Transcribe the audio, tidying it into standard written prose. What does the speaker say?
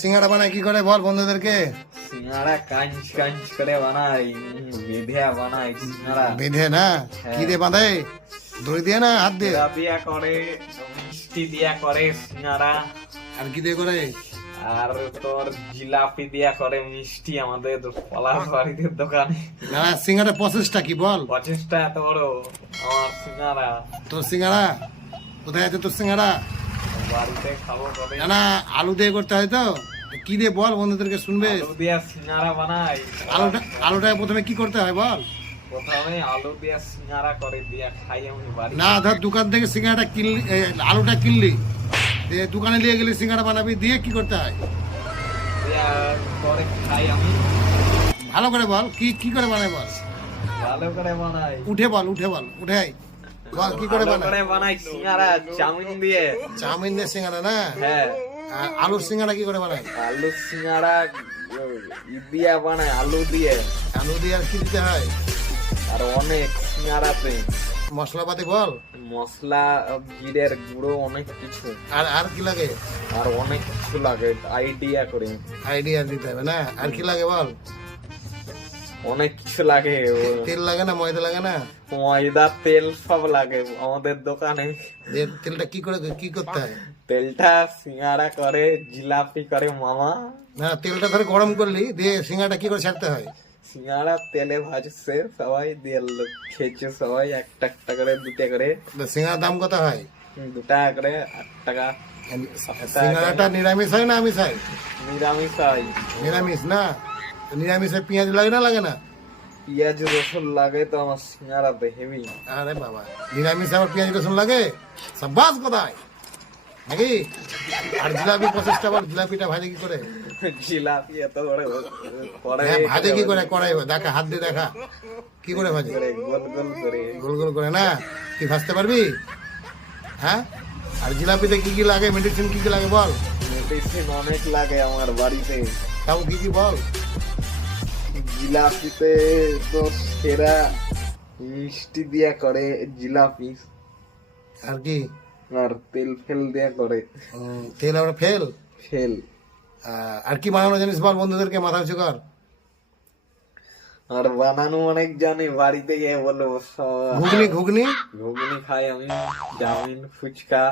সিঙ্গাড়া বানায় কি করে বল বন্ধুদেরকে। সিঙ্গাড়া কাঞ্চ কাঞ্চ করে বানাই, বেঁধে বানাই সিঙ্গাড়া। বেঁধে না, কি দিয়ে বাঁধে? দড়ি দিয়ে না হাত দিয়ে? জিরা দিয়া করে, মিষ্টি দিয়া করে সিঙ্গাড়া। আর কি দিয়ে করে? আর তোর জিলাপি দিয়া করে মিষ্টি আমাদের পলাশবাড়ির দোকানে। না সিঙ্গাড়া প্রসেসটা কি বল। 25টা এত বড় আমার সিঙ্গাড়া। তোর সিঙ্গাড়া কোথায় আছে? তোর সিঙ্গাড়া বাড়িতে খাবো কবে। না না, আলু দিয়ে করতে হয় তো। কি দিয়ে বল বন্ধুদেরকে শুনবে। আলু দিয়া সিঙ্গাড়া বানাই। আলুটা প্রথমে কি করতে হয় বল। প্রথমে আলু দিয়া সিঙ্গাড়া করে দিয়া খাই আমি বাড়ি। না ধর দোকান থেকে সিঙ্গাড়াটা কিনলি, আলুটা কিনলি, দিয়ে দোকানে নিয়ে গেলে সিঙ্গাড়া বানাবি, দিয়ে কি করতে হয়? দিয়া করে খাই আমি। ভালো করে বল, কি কি করে বানায় বল। ভালো করে বানাই। উঠে বল, উঠে বল, উঠে আয়। বল কি করে ভালো বানায়। করে বানাই সিঙ্গাড়া চাউমিন দিয়ে। চাউমিন দিয়ে সিঙ্গাড়া না? হ্যাঁ। আর আলুর সিঙ্গাড়া কি করে বানায়? আলু সিঙ্গাড়া দিয়া বানাই আলু দিয়ে। আলু দিয়ে আর কি দিতে হয়? আর অনেক সিঙ্গাড়াতে মশলাপাতি বল। মশলা, জিরের গুঁড়ো, অনেক কিছু। আর আর কি লাগে? আর অনেক কিছু লাগে আইডিয়া করে। আইডিয়া দিতে হবে না? আর কি লাগে বল। অনেক কিছু লাগে। তেল লাগে না, ময়দা লাগে না? ময়দা, তেল সব লাগে আমাদের দোকানে। দিয়ে তেলটা কি করে, কি করতে হয়? তেলটা সিঙ্গাড়া করে, জিলাপি করে মামা। না তেলটা ধরে গরম করলি, দিয়ে সিঙ্গাড়াটা কি করে ছাড়তে হয়? সিঙ্গাড়া তেলে ভাজছে সবাই, দিয়ে খেয়েছে সবাই একটা একটা করে, দুটা করে। সিঙ্গাড়ার দাম কত হয়? 2 টাকা করে, 8 টাকা। সিঙ্গাড়াটা নিরামিষ হয় না আমিষ হয়? নিরামিষ হয়। নিরামিষ না? নিরামিষে পেঁয়াজ লাগে না, লাগে না? পেঁয়াজ রসুন লাগে তো আমার সিঙ্গাড়াতে হেভি। আরে বাবা, নিরামিষ আবার পেঁয়াজ রসুন লাগে? সাব্বাস কোথায় নাকি? আর জিলাপি প্রসেসটা বল, জিলাপিটা ভাজে কি করে? জিলাপি এত করে করে হ্যাঁ ভাজে কি করে, কড়াই দেখা, হাত দিয়ে দেখা কি করে ভাজে। গোল গোল করে। গোল গোল করে না? তুই ভাজতে পারবি? হ্যাঁ। আর জিলাপিতে কি কি লাগে, মেডিসিন কি কি লাগে বল। মেডিসিন অনেক লাগে আমার বাড়িতে। তাও কি কি বল। জিলাপিতে তো সেরা মিষ্টি দিয়া করে জিলাপি। আর কি? আর তেল ফেল দিয়া করে। তেল আবার ফেল। ফেল। আর কি বানানো জানিস বল বন্ধুদেরকে, মাথা উঁচু কর। আর বানানো অনেক জানি, বাড়িতে গিয়ে বলবো সব। ঘুগনি, ঘুগনি ঘুগনি খাই আমি, চাউমিন, ফুচকা।